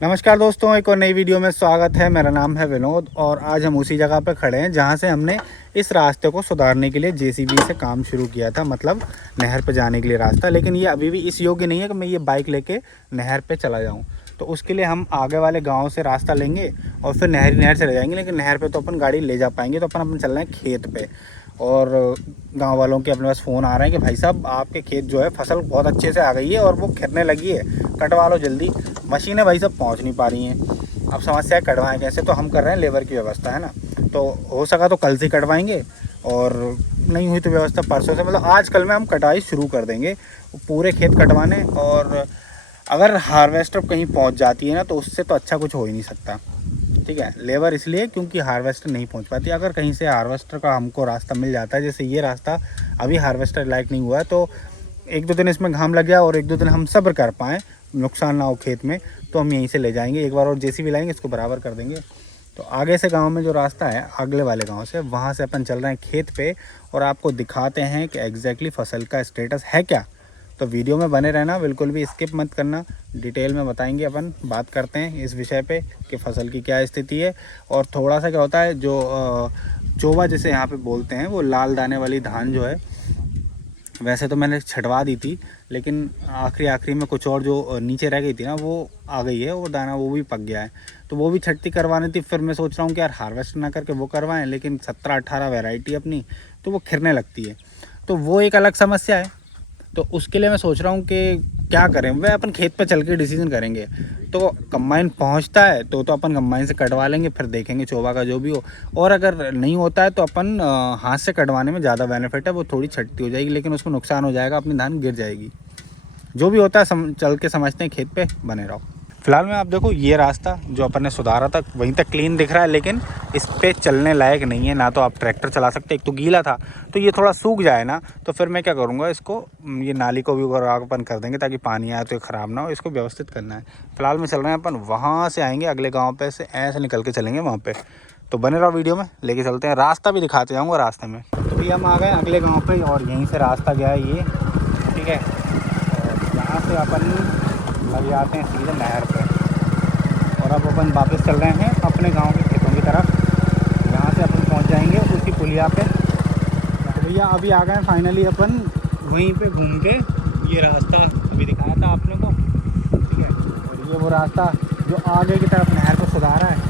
नमस्कार दोस्तों, एक और नई वीडियो में स्वागत है। मेरा नाम है विनोद और आज हम उसी जगह पर खड़े हैं जहां से हमने इस रास्ते को सुधारने के लिए जेसीबी से काम शुरू किया था, मतलब नहर पर जाने के लिए रास्ता। लेकिन ये अभी भी इस योग्य नहीं है कि मैं ये बाइक लेके नहर पे चला जाऊं। तो उसके लिए हम आगे वाले गाँव से रास्ता लेंगे और फिर नहर चले जाएंगे। लेकिन नहर पर तो अपन गाड़ी ले जा पाएंगे, तो अपन चल रहे हैं खेत पर। और गांव वालों के अपने पास फ़ोन आ रहे हैं कि भाई साहब आपके खेत जो है फसल बहुत अच्छे से आ गई है और वो खिरने लगी है, कटवा लो जल्दी। मशीनें भाई साहब पहुंच नहीं पा रही हैं। अब समस्या है कटवाएं कैसे, तो हम कर रहे हैं लेबर की व्यवस्था, है ना। तो हो सका तो कल से कटवाएंगे और नहीं हुई तो व्यवस्था परसों से, मतलब आज कल में हम कटाई शुरू कर देंगे पूरे खेत कटवाने। और अगर हार्वेस्टर कहीं पहुंच जाती है ना तो उससे तो अच्छा कुछ हो ही नहीं सकता। ठीक है, लेबर इसलिए क्योंकि हार्वेस्टर नहीं पहुंच पाती। अगर कहीं से हार्वेस्टर का हमको रास्ता मिल जाता है, जैसे ये रास्ता अभी हार्वेस्टर लायक नहीं हुआ है, तो एक दो दिन इसमें घाम लग गया और एक दो दिन हम सब्र कर पाएँ, नुकसान ना हो खेत में, तो हम यहीं से ले जाएंगे। एक बार और जेसीबी लाएंगे, इसको बराबर कर देंगे। तो आगे से गांव में जो रास्ता है अगले वाले गांव से, वहां से अपन चल रहे हैं खेत पे और आपको दिखाते हैं कि एग्जैक्टली फसल का स्टेटस है क्या। तो वीडियो में बने रहना, बिल्कुल भी स्किप मत करना। डिटेल में बताएंगे, अपन बात करते हैं इस विषय पे कि फसल की क्या स्थिति है। और थोड़ा सा क्या होता है, जो चोवा जिसे यहाँ पे बोलते हैं, वो लाल दाने वाली धान जो है, वैसे तो मैंने छटवा दी थी, लेकिन आखिरी में कुछ और जो नीचे रह गई थी ना, वो आ गई है, वो दाना वो भी पक गया है। तो वो भी छटती करवानी थी। फिर मैं सोच रहा हूँ कि यार हार्वेस्ट ना करके वो करवाएं, लेकिन 17-18 वैरायटी अपनी, तो वो खिरने लगती है। तो वो एक अलग समस्या है। तो उसके लिए मैं सोच रहा हूँ कि क्या करें, वह अपन खेत पर चल के डिसीजन करेंगे। तो कंबाइन पहुँचता है तो अपन कंबाइन से कटवा लेंगे, फिर देखेंगे चोबा का जो भी हो। और अगर नहीं होता है तो अपन हाथ से कटवाने में ज़्यादा बेनिफिट है। वो थोड़ी छट्टी हो जाएगी लेकिन उसको नुकसान हो जाएगा, अपनी धान गिर जाएगी। जो भी होता है चल के समझते हैं, खेत पे बने रहो। फिलहाल में आप देखो, ये रास्ता जो अपन ने सुधारा था वहीं तक क्लीन दिख रहा है, लेकिन इस पे चलने लायक नहीं है। ना तो आप ट्रैक्टर चला सकते, एक तो गीला था। तो ये थोड़ा सूख जाए ना, तो फिर मैं क्या करूँगा, इसको ये नाली को भी अपन कर देंगे ताकि पानी आए तो ये ख़राब ना हो। इसको व्यवस्थित करना है। फिलहाल में चल रहे हैं अपन, वहाँ से आएंगे अगले गाँव पे से, ऐसे निकल के चलेंगे वहाँ पर। तो बने रहो, वीडियो में लेके चलते हैं, रास्ता भी दिखाते जाऊँगा रास्ते में। तो भैया हम आ गए अगले गाँव पर और यहीं से रास्ता गया है ये, ठीक है। और यहाँ से अपन लग जाते हैं सीधे नहर पे। और अब अपन वापस चल रहे हैं अपने गांव के खेतों की तरफ। यहाँ से अपन पहुँच जाएंगे उसी पुलिया पे। तो भैया अभी आ गए फाइनली अपन, वहीं पे घूम के। ये रास्ता अभी दिखाया था आपने को, ठीक है। और ये वो रास्ता जो आगे की तरफ नहर को सुधारा है।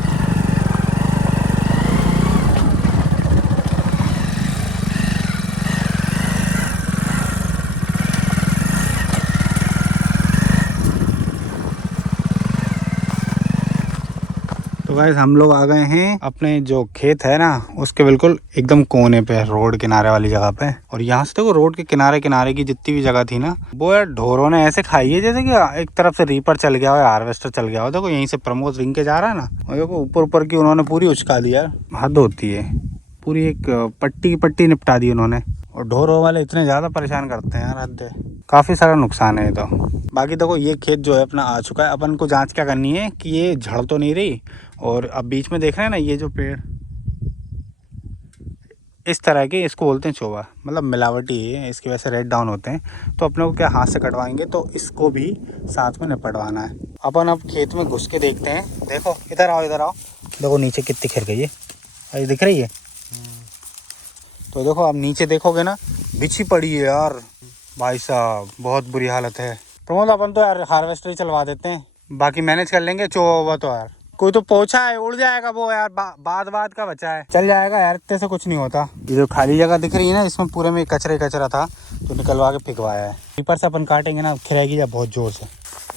तो गाइस हम लोग आ गए हैं अपने जो खेत है ना, उसके बिल्कुल एकदम कोने पे, रोड किनारे वाली जगह पे। और यहाँ से देखो, रोड के किनारे किनारे की जितनी भी जगह थी ना, वो यार ढोरों ने ऐसे खाई है जैसे कि एक तरफ से रीपर चल गया हो, हार्वेस्टर चल गया हो। देखो यहीं से प्रमोद रिंग के जा रहा है ना, और देखो ऊपर ऊपर की उन्होंने पूरी उचका दिया। हद होती है, पूरी एक पट्टी की पट्टी निपटा दी उन्होंने। और ढोरों वाले इतने ज़्यादा परेशान करते हैं यार, हद है। काफ़ी सारा नुकसान है ये तो। बाकी देखो ये खेत जो है अपना आ चुका है। अपन को जांच क्या करनी है कि ये झड़ तो नहीं रही। और अब बीच में देख रहे हैं ना, ये जो पेड़ इस तरह के, इसको बोलते हैं चोबा, मतलब मिलावटी है, इसकी वजह से रेड डाउन होते हैं। तो अपने को क्या हाथ से कटवाएंगे, तो इसको भी साथ में निपटवाना है। अपन अब खेत में घुस के देखते हैं। देखो इधर आओ, इधर आओ, देखो नीचे कितनी खिर गई है, अरे दिख रही है। तो देखो अब नीचे देखोगे ना, बिछी पड़ी है यार भाई साहब, बहुत बुरी हालत है। प्रमोद अपन तो यार हार्वेस्टर ही चलवा देते हैं, बाकी मैनेज कर लेंगे। चोबा तो यार कोई तो पहुंचा है, उड़ जाएगा वो यार, बाद का बचा है, चल जाएगा यार, इतने से कुछ नहीं होता। ये जो खाली जगह दिख रही है ना, इसमें पूरे में कचरा था, तो निकलवा के फेंकवाया है। रीपर से अपन काटेंगे ना, खिरेगी या बहुत जोर से।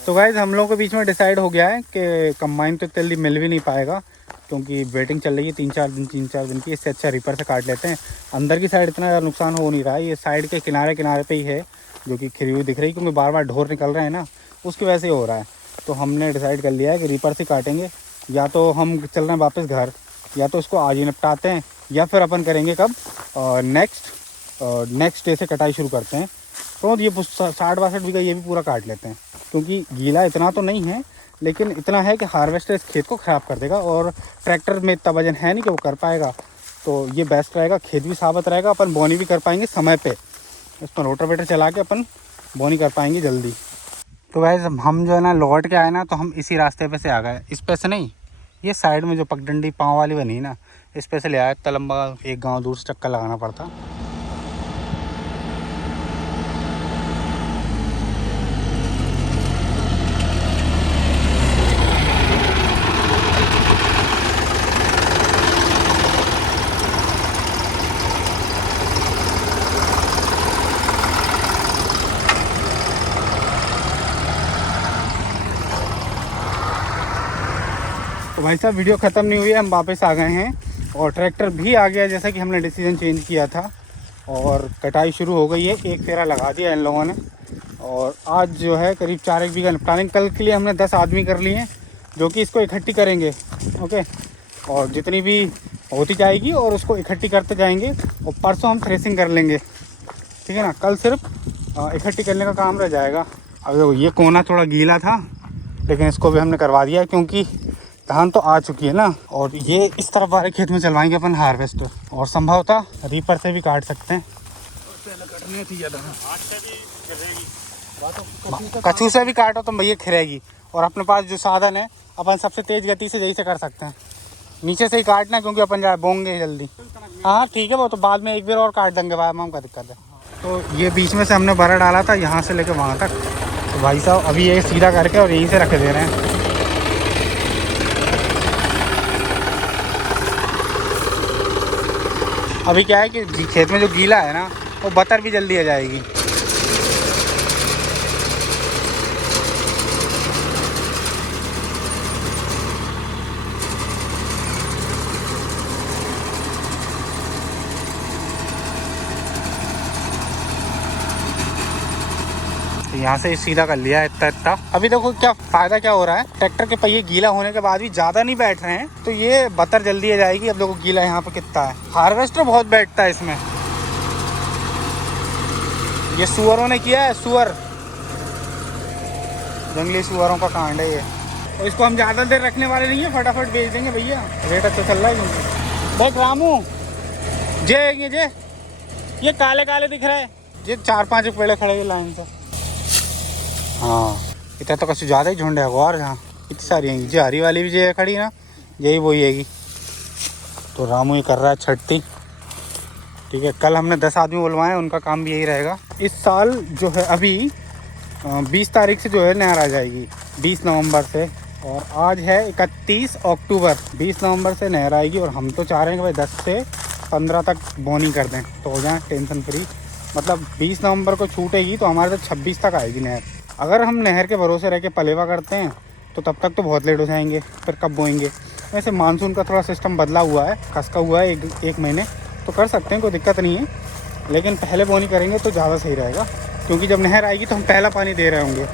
तो गाइस हम लोगों के बीच में डिसाइड हो गया है कि कंबाइन तो जल्दी मिल भी नहीं पाएगा, क्योंकि वेटिंग चल रही है 3-4 दिन की। इससे अच्छा रीपर से काट लेते हैं। अंदर की साइड इतना ज़्यादा नुकसान हो नहीं रहा है, ये साइड के किनारे पे ही है जो कि खिरी हुई दिख रही है, क्योंकि बार बार ढोर निकल रहे हैं ना, उसकी वजह से हो रहा है। तो हमने डिसाइड कर लिया है कि रीपर से काटेंगे, या तो हम चल रहे हैं वापस घर, या तो इसको आज ही निपटाते हैं, या फिर अपन करेंगे कब, नेक्स्ट डे से कटाई शुरू करते हैं। तो ये 60-62 बीघा ये भी पूरा काट लेते हैं, क्योंकि गीला इतना तो नहीं है, लेकिन इतना है कि हार्वेस्टर इस खेत को ख़राब कर देगा। और ट्रैक्टर में इतना वजन है नहीं कि वो कर पाएगा। तो ये बेस्ट रहेगा, खेत भी साबित रहेगा, अपन बोनी भी कर पाएंगे समय पे। इसमें रोटावेटर चला के अपन बोनी कर पाएंगे जल्दी। तो वैसे हम जो है ना लौट के आए ना, तो हम इसी रास्ते पे से आ गए, इस पे से नहीं, ये साइड में जो पगडंडी पाँव वाली बनी ना, इस पे से ले आया। तलम्बा एक गांव दूर से चक्कर लगाना पड़ता। तो भाई साहब वीडियो ख़त्म नहीं हुई है, हम वापस आ गए हैं और ट्रैक्टर भी आ गया जैसा कि हमने डिसीजन चेंज किया था, और कटाई शुरू हो गई है। एक फेरा लगा दिया इन लोगों ने, और आज जो है करीब 4 बीघा प्लानिंग कल के लिए हमने 10 आदमी कर लिए हैं जो कि इसको इकट्ठी करेंगे। ओके, और जितनी भी होती जाएगी और उसको इकट्ठी करते जाएंगे, और परसों हम थ्रेसिंग कर लेंगे, ठीक है ना। कल सिर्फ इकट्ठी करने का काम रह जाएगा। अब देखो ये कोना थोड़ा गीला था, लेकिन इसको भी हमने करवा दिया क्योंकि धान तो आ चुकी है ना। और ये इस तरफ वाले खेत में चलवाएंगे अपन हार्वेस्टर, और संभवतः रीपर से भी काट सकते हैं। कछू से भी काटो तो भैया खिरेगी, और अपने पास जो साधन है अपन सबसे तेज गति से यही से कर सकते हैं, नीचे से ही काटना, क्योंकि अपन जा बोंगे जल्दी। हाँ ठीक है, वो तो बाद में एक बार और काट देंगे, बाद में का दिक्कत है। तो ये बीच में से हमने बरा डाला था यहाँ से लेके वहाँ तक, तो भाई साहब अभी ये सीधा करके और यहीं से रख दे रहे हैं। अभी क्या है कि खेत में जो गीला है ना, वो बतर भी जल्दी आ जाएगी। यहाँ से सीधा कर लिया इतना। अभी देखो क्या फायदा क्या हो रहा है, ट्रैक्टर के पहिए गीला होने के बाद भी ज्यादा नहीं बैठ रहे हैं, तो ये बतर जल्दी आ जाएगी। अब देखो गीला यहाँ पे कितना है, हार्वेस्टर बहुत बैठता है इसमें। ये सुअरों ने किया है, सुअर, जंगली सुअरों का कांड है ये। और इसको हम ज्यादा देर रखने वाले नहीं है, फटाफट बेच देंगे भैया, रेट अच्छा चल रहा है। देख रामू जे ये काले काले दिख रहा है, ये 4-5 पेड़े खड़े हैं लाइन से। हाँ इतना तो कहीं ज़्यादा ही झुंड है और जहाँ इतनी सारी हैं। जो हरी वाली भी जो है खड़ी ना, यही वही हैगी। तो रामू ये कर रहा है छटती, ठीक है। कल हमने 10 आदमी बुलवाए, उनका काम भी यही रहेगा। इस साल जो है अभी 20 तारीख से जो है नहर आ जाएगी, 20 नवंबर से, और आज है 31 अक्टूबर। 20 नवंबर से नहर आएगी, और हम तो चाह रहे हैं कि भाई 10 से 15 तक बोनी कर दें तो हो जाए टेंशन फ्री। मतलब 20 नवंबर को छूटेगी तो हमारे तक 26 तक आएगी नहर। अगर हम नहर के भरोसे रह के पलेवा करते हैं तो तब तक तो बहुत लेट हो जाएंगे, फिर कब बोएंगे। वैसे मानसून का थोड़ा सिस्टम बदला हुआ है, खसका हुआ है एक महीने, तो कर सकते हैं, कोई दिक्कत नहीं है। लेकिन पहले बोनी करेंगे तो ज़्यादा सही रहेगा, क्योंकि जब नहर आएगी तो हम पहला पानी दे रहे होंगे।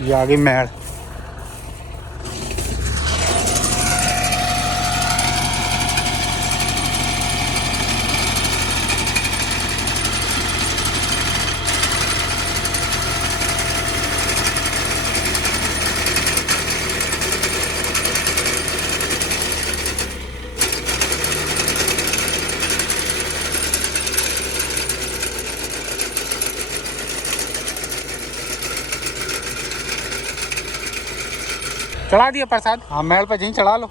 ये आ गई मैड़। चढ़ा दिया प्रसाद, हाँ महल पे यहीं चढ़ा लो।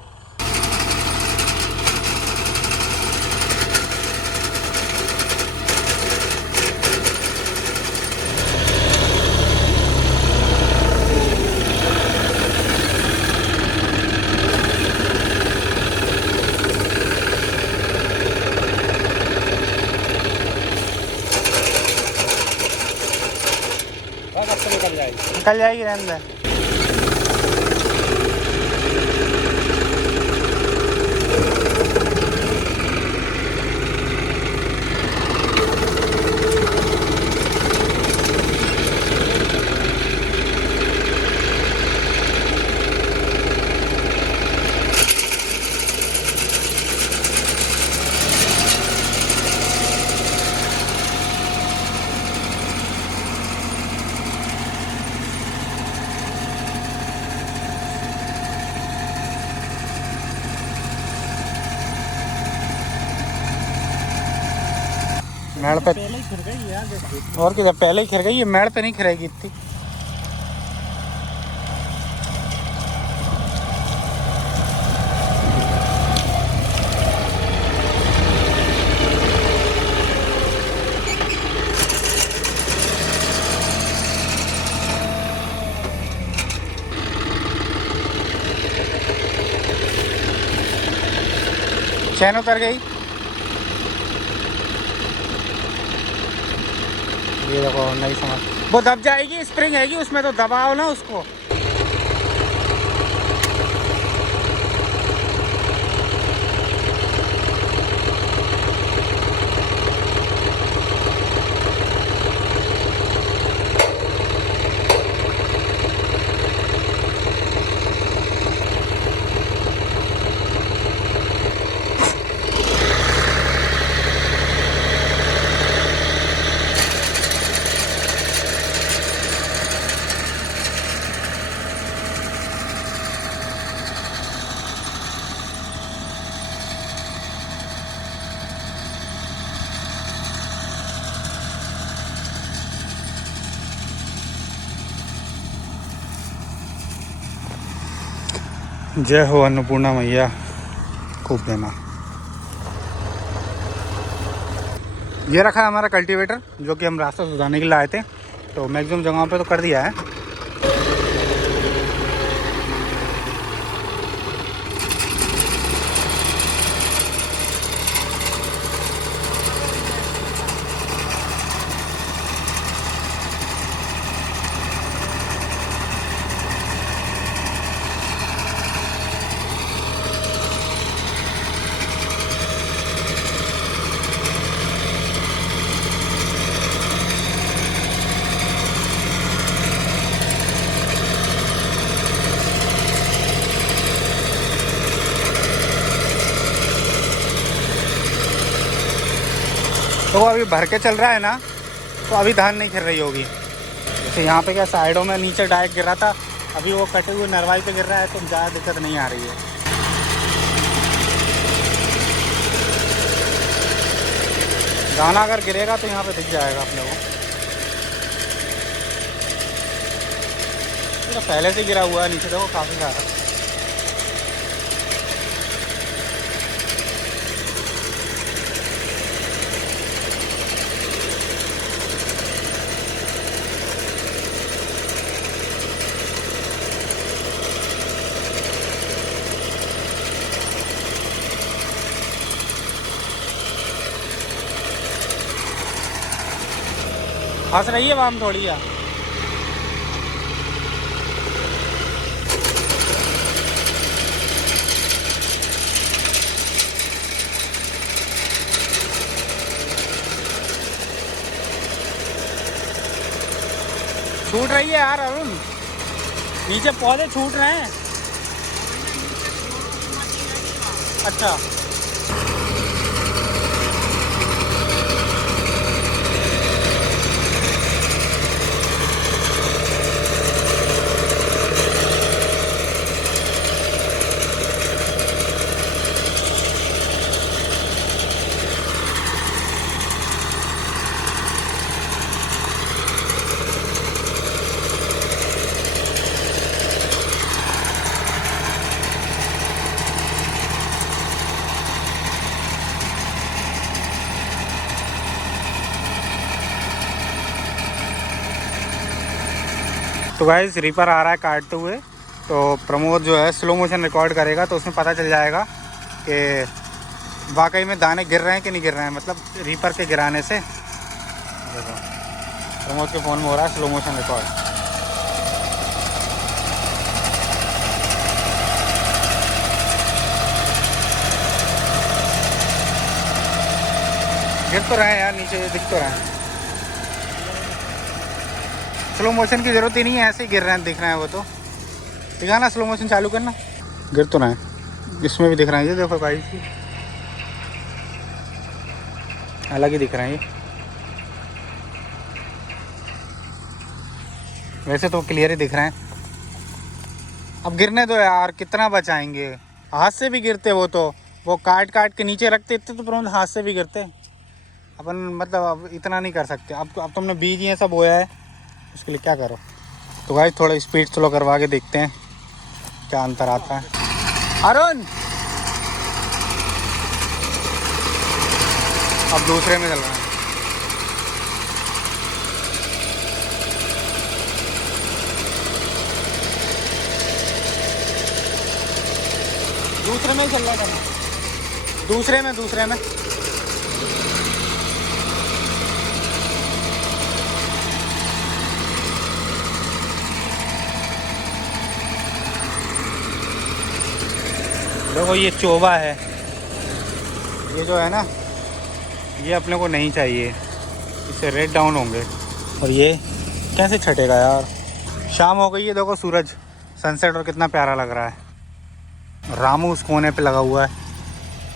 निकल जाएगी रहने दे। मेड़ पे पहले ही फिर गई यार, और क्या, पहले ही खिर गई, ये मेड़ पे नहीं खिरेगी इतनी। चैन उतर गई। ये देखो नहीं समझ, वो दब जाएगी, स्प्रिंग हैगी उसमें, तो दबाओ ना उसको। जय हो अन्नपूर्णा मैया, खूब देना। ये रखा है हमारा कल्टीवेटर, जो कि हम रास्ता सुधारने के लिए आए थे, तो मैक्सिमम जगहों पे तो कर दिया है। तो अभी भर के चल रहा है ना, तो अभी धान नहीं खिल रही होगी। जैसे यहाँ पे क्या साइडों में नीचे डायरेक्ट गिर रहा था, अभी वो कटे हुए नरवाई पे गिर रहा है, तो ज़्यादा दिक्कत नहीं आ रही है। दाना अगर गिरेगा तो यहाँ पे दिख जाएगा अपने को। तो पहले से गिरा हुआ है नीचे, देखो काफ़ी सारा। फंस रही है वाम थोड़ी यार। छूट रही है यार अरुण, नीचे पौधे छूट रहे हैं। अच्छा, तो गाइस रीपर आ रहा है काटते हुए, तो प्रमोद जो है स्लो मोशन रिकॉर्ड करेगा, तो उसमें पता चल जाएगा कि वाकई में दाने गिर रहे हैं कि नहीं गिर रहे हैं, मतलब रीपर के गिराने से। देखो प्रमोद के फ़ोन में हो रहा है स्लो मोशन रिकॉर्ड। गिर तो रहे हैं यार, नीचे दिख तो रहे हैं। स्लो मोशन की ज़रूरत ही नहीं है, ऐसे ही गिर रहे हैं, दिख रहे हैं वो तो। ठीक है ना, स्लो मोशन चालू करना, गिर तो रहे हैं। इसमें भी दिख रहे हैं, ये देखो गाइस, अलग ही दिख रहे हैं ये। वैसे तो क्लियर ही दिख रहे हैं। अब गिरने दो यार, कितना बचाएंगे, हाथ से भी गिरते वो तो, वो काट काट के नीचे रखते इतने, तो प्रमोद हाथ से भी गिरते। अपन मतलब अब इतना नहीं कर सकते। अब तुमने बीज ही ऐसा बोया है, उसके लिए क्या करो। तो गाइस थोड़ा स्पीड स्लो करवा के देखते हैं क्या अंतर आता है। अरुण अब दूसरे में चल रहा है। दूसरे में ही चल रहा है, दूसरे में देखो ये चोबा है, ये जो है ना ये अपने को नहीं चाहिए, इससे रेड डाउन होंगे। और ये कैसे छटेगा यार। शाम हो गई है, देखो सूरज सनसेट और कितना प्यारा लग रहा है। रामू उस कोने पे लगा हुआ है।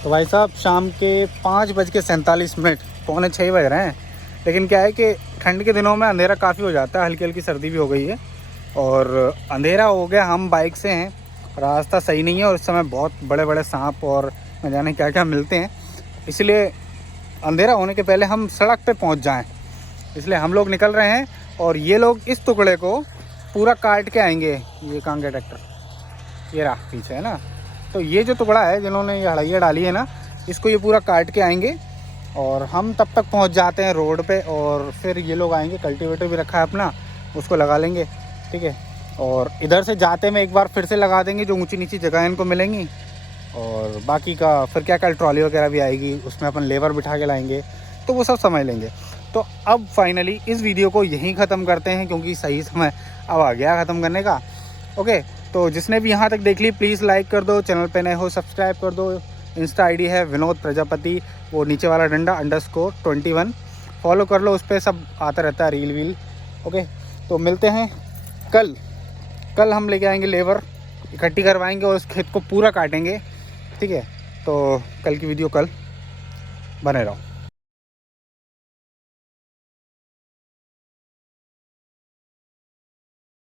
तो भाई साहब शाम के 5:47, 5:45 बज रहे हैं। लेकिन क्या है कि ठंड के दिनों में अंधेरा काफ़ी हो जाता है, हल्की हल्की सर्दी भी हो गई है और अंधेरा हो गया। हम बाइक से हैं, रास्ता सही नहीं है और इस समय बहुत बड़े बड़े सांप और न जाने क्या क्या मिलते हैं, इसलिए अंधेरा होने के पहले हम सड़क पे पहुंच जाएं, इसलिए हम लोग निकल रहे हैं। और ये लोग इस टुकड़े को पूरा काट के आएंगे। ये कहाँ गया ट्रैक्टर, ये रहा पीछे है ना। तो ये जो टुकड़ा है जिन्होंने ये हड़ैया डाली है ना, इसको ये पूरा काट के आएंगे और हम तब तक पहुंच जाते हैं रोड पे। और फिर ये लोग आएंगे, कल्टीवेटर भी रखा है अपना, उसको लगा लेंगे, ठीक है। और इधर से जाते में एक बार फिर से लगा देंगे जो ऊंची नीची जगह इनको मिलेंगी। और बाकी का फिर क्या, कल ट्रॉली वगैरह भी आएगी, उसमें अपन लेबर बिठा के लाएंगे, तो वो सब समझ लेंगे। तो अब फाइनली इस वीडियो को यहीं ख़त्म करते हैं क्योंकि सही समय अब आ गया ख़त्म करने का। ओके, तो जिसने भी यहाँ तक देख ली प्लीज़ लाइक कर दो, चैनल पे नए हो सब्सक्राइब कर दो। इंस्टा आईडी है विनोद प्रजापति, वो नीचे वाला डंडा _21 फॉलो कर लो, उस पर सब आता रहता है रील वील। ओके, तो मिलते हैं कल हम लेके आएंगे लेबर, इकट्ठी करवाएंगे और उस खेत को पूरा काटेंगे, ठीक है। तो कल की वीडियो कल बने रहो।